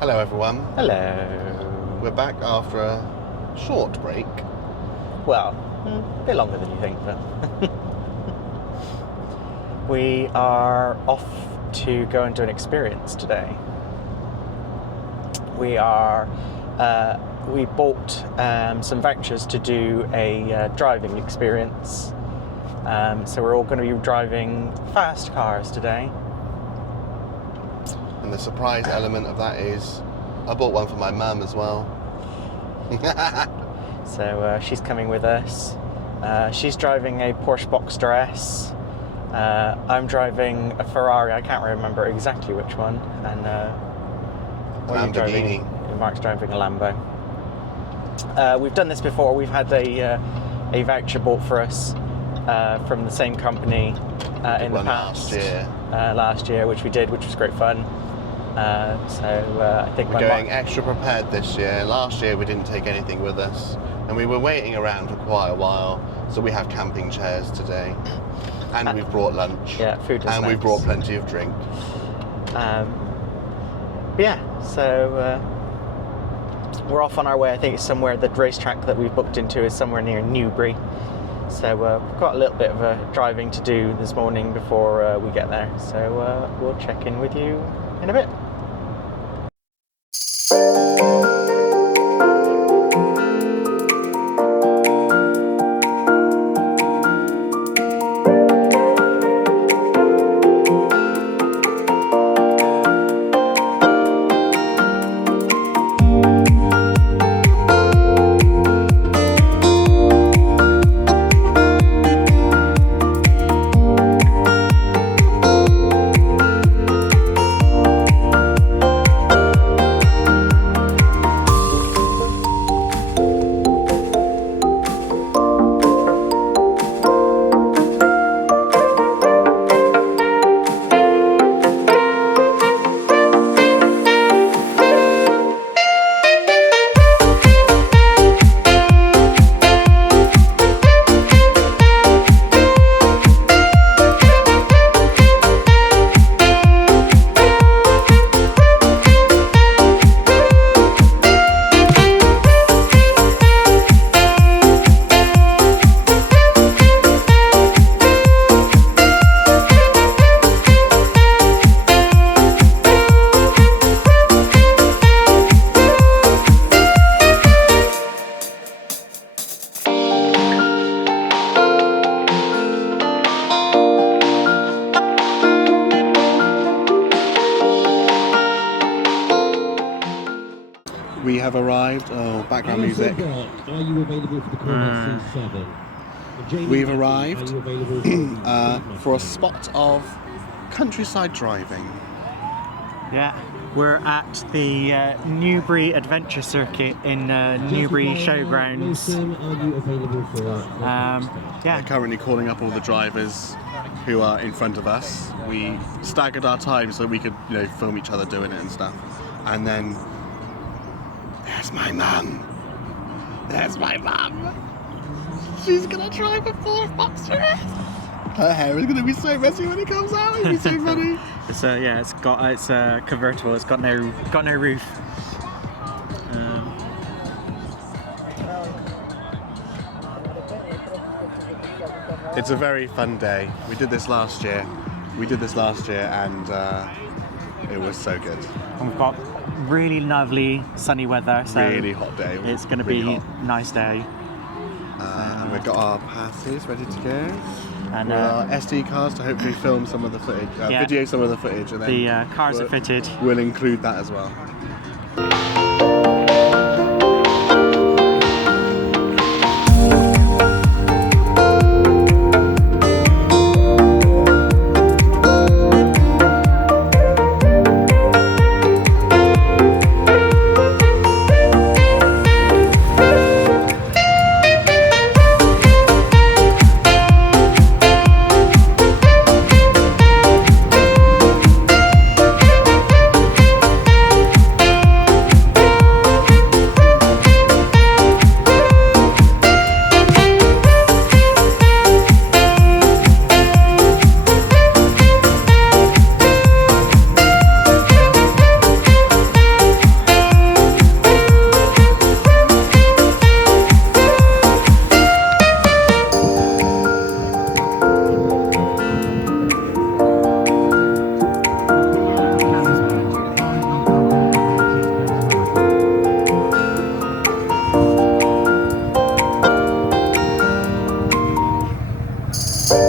Hello everyone. Hello. We're back after a short break. Well, a bit longer than you think, but we are off to go and do an experience today. We bought some vouchers to do a driving experience. So we're all going to be driving fast cars today. And the surprise element of that is I bought one for my mum as well. So she's coming with us. She's driving a Porsche Boxster S. I'm driving a Ferrari. I can't remember exactly which one. And what are you driving? Mark's driving a Lambo. We've done this before. We've had a voucher bought for us from the same company in the past. Last year, which we did, which was great fun. I think we're going extra prepared this year. Last year we didn't take anything with us, and we were waiting around for quite a while. So we have camping chairs today, and we've brought lunch. Yeah, food and snacks. We've brought plenty of drink. We're off on our way. I think it's somewhere. The racetrack that we've booked into is somewhere near Newbury. So we've got a little bit of driving to do this morning before we get there. So we'll check in with you in a bit. We have arrived. Oh, background music. Are you available for the corner C7? We've arrived for a spot of countryside driving. Yeah, we're at the Newbury Adventure Circuit in Newbury Showgrounds. We're currently calling up all the drivers who are in front of us. We staggered our time so we could, film each other doing it and stuff. And then there's my mum. She's gonna drive a Porsche Boxster. Her hair is gonna be so messy when it comes out. It'll be so funny. It's a convertible. It's got no roof. It's a very fun day. We did this last year. And it was so good. And we've got really lovely sunny weather. So really hot day. It's going to be a nice day. And we've got our passes ready to go. And with our SD cards to hopefully film some of the footage, video some of the footage. And then the cars are fitted. We'll include that as well. Go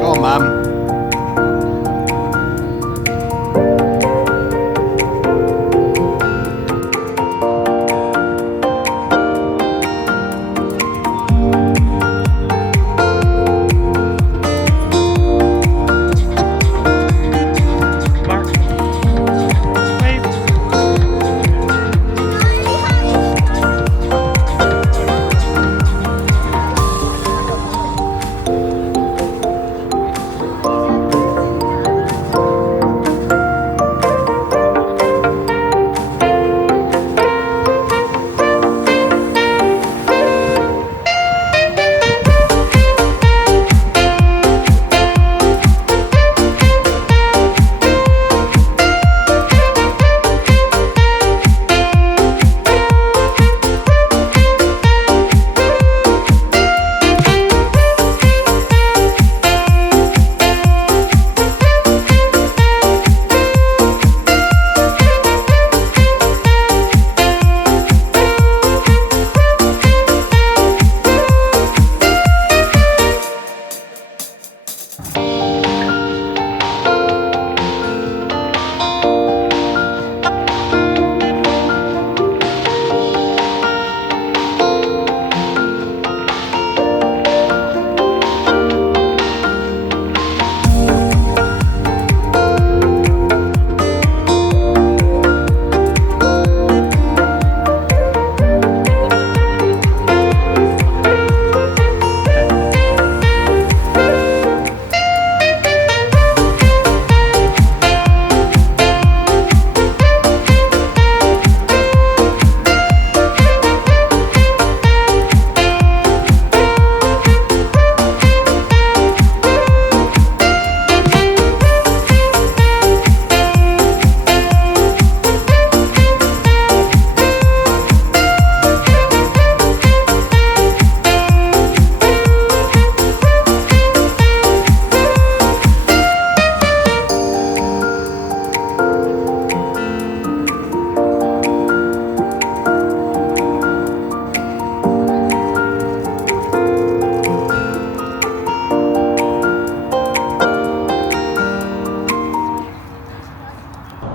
on, man. Mark, wave.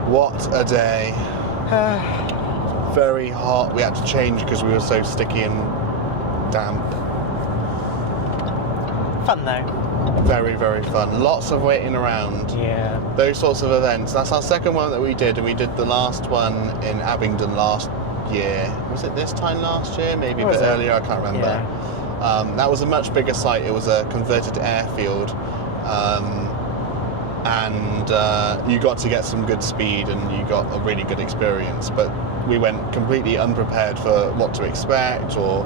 What a day. Very hot. We had to change because we were so sticky and damp. Fun though. Very, very fun. Lots of waiting around. Yeah. Those sorts of events. That's our second one that we did, and we did the last one in Abingdon last year. Was it this time last year? Maybe a bit earlier, I can't remember. Yeah. That was a much bigger site. It was a converted airfield. And you got to get some good speed and you got a really good experience, but we went completely unprepared for what to expect or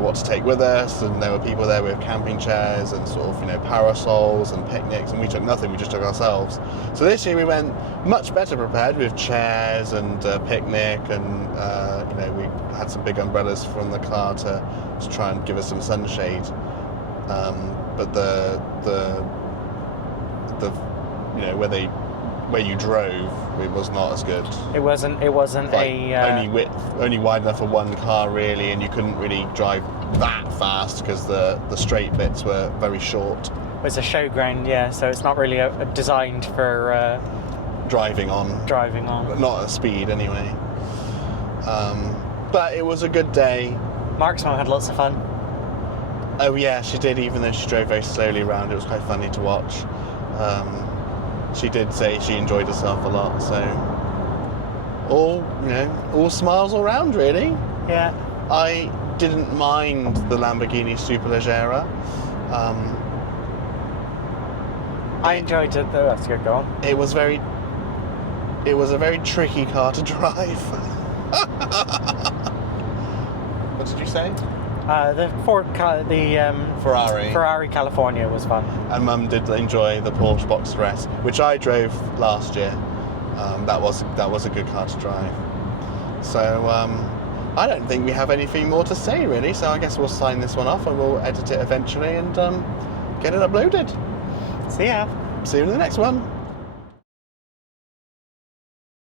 what to take with us, and there were people there with camping chairs and sort of parasols and picnics, and we took nothing, we just took ourselves. So this year we went much better prepared with chairs and a picnic, and we had some big umbrellas from the car to try and give us some sunshade, but the where you drove, it was not as good. It wasn't like, only wide enough for one car really, and you couldn't really drive that fast because the straight bits were very short. It was a showground, yeah, so it's not really designed for driving on. Not at speed anyway. But it was a good day. Mark's mum had lots of fun. Oh yeah, she did, even though she drove very slowly around. It was quite funny to watch. She did say she enjoyed herself a lot, so all smiles all round really. Yeah. I didn't mind the Lamborghini Superleggera. I enjoyed it though. That's good. Go on. It was a very tricky car to drive. What did you say? The Ferrari California was fun. And Mum did enjoy the Porsche Boxster S, which I drove last year. That was a good car to drive. So I don't think we have anything more to say really. So I guess we'll sign this one off and we'll edit it eventually and get it uploaded. See ya. See you in the next one.